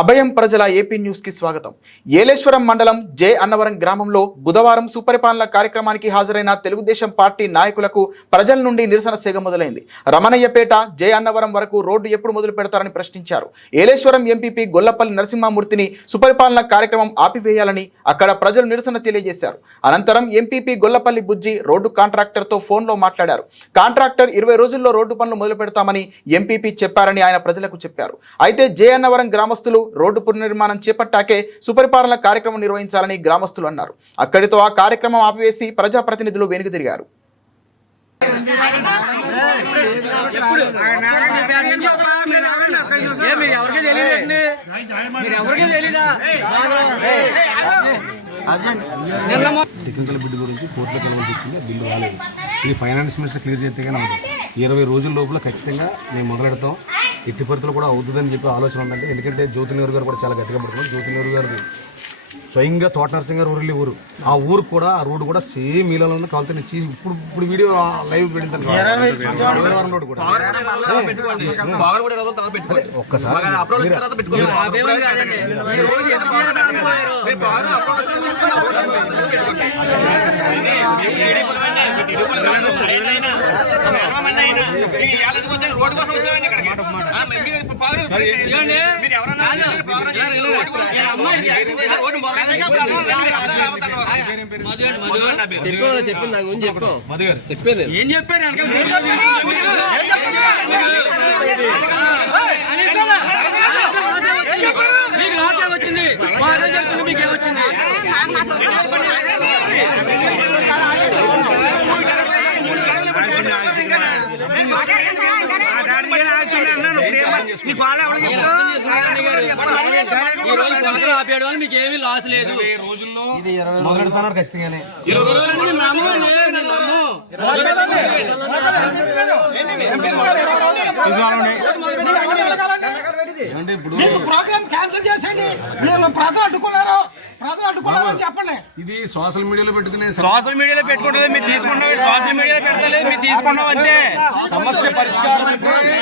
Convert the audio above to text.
అభయం ప్రజల ఏపీ న్యూస్కి స్వాగతం. ఏలేశ్వరం మండలం జే అన్నవరం గ్రామంలో బుధవారం సుపరిపాలన కార్యక్రమానికి హాజరైన తెలుగుదేశం పార్టీ నాయకులకు ప్రజల నుండి నిరసన సేగ మొదలైంది. రమణయ్యపేట జే అన్నవరం వరకు రోడ్డు ఎప్పుడు మొదలు పెడతారని ప్రశ్నించారు. ఏలేశ్వరం ఎంపీపీ గొల్లపల్లి నరసింహమూర్తిని సుపరిపాలన కార్యక్రమం ఆపివేయాలని అక్కడ ప్రజలు నిరసన తెలియజేశారు. అనంతరం ఎంపీపీ గొల్లపల్లి బుజ్జి రోడ్డు కాంట్రాక్టర్తో ఫోన్లో మాట్లాడారు. కాంట్రాక్టర్ ఇరవై రోజుల్లో రోడ్డు పనులు మొదలు పెడతామని ఎంపీపీ చెప్పారని ఆయన ప్రజలకు చెప్పారు. అయితే జే అన్నవరం గ్రామస్తులు రోడ్డు పునర్నిర్మాణం చేపట్టాకే సుపరిపాలన కార్యక్రమం నిర్వహించాలని గ్రామస్తులు అన్నారు. అక్కడితో ఆ కార్యక్రమం ఆపివేసి ప్రజాప్రతినిధులు వెనుక తిరిగారు టెక్నికల్ గురించి కోర్టులో వచ్చింది. బిల్లు రాలేదు ఫైనాన్స్ మినిస్టర్ క్లియర్ చేస్తే కానీ ఇరవై రోజుల లోపల ఖచ్చితంగా మేము మొదలెడతాం. ఎట్టి పరిస్థితులు కూడా అవుతుందని చెప్పి ఆలోచన ఉందంటే ఎందుకంటే జ్యోతి నెహ్రూ గారు కూడా చాలా గట్టిగా పడుతున్నారు. జ్యోతి నెహ్రూ గారిది స్వయంగా తోట నరసింహ గారు ఊరిలో ఊరు. ఆ ఊరు కూడా ఆ రోడ్డు కూడా సేమ్ మీలలో ఉంది. కావాలంటే నేను చేసి ఇప్పుడు ఇప్పుడు వీడియో లైవ్ పెడతాను రోడ్డు ఒక్కసారి చెప్పు చెప్పింది దాని గురించి చెప్పు చెప్పేది ఏం చెప్పారు మీకు వచ్చింది మీకు ఏమొచ్చింది ఈ రోజు పనులు ఆపేయడం వల్ల మీకు ఏమీ లాస్ లేదు. రోజుల్లో ఖచ్చితంగానే ఇరవై రోజులు నేను నమ్మను, నేను నమ్మను. అంటే ఇప్పుడు ప్రోగ్రామ్ క్యాన్సిల్ చేసేయండి మీరు ప్రజలు అడ్డుకున్నారు ప్రజలు అడ్డుకున్నారని చెప్పండి ఇది సోషల్ మీడియాలో పెట్టుకునే సోషల్ మీడియాలో పెట్టుకుంటుంది మీరు తీసుకున్నాం సోషల్ మీడియాలో పెట్టలేదు మీరు తీసుకున్నాం అంతే. సమస్య పరిష్కారం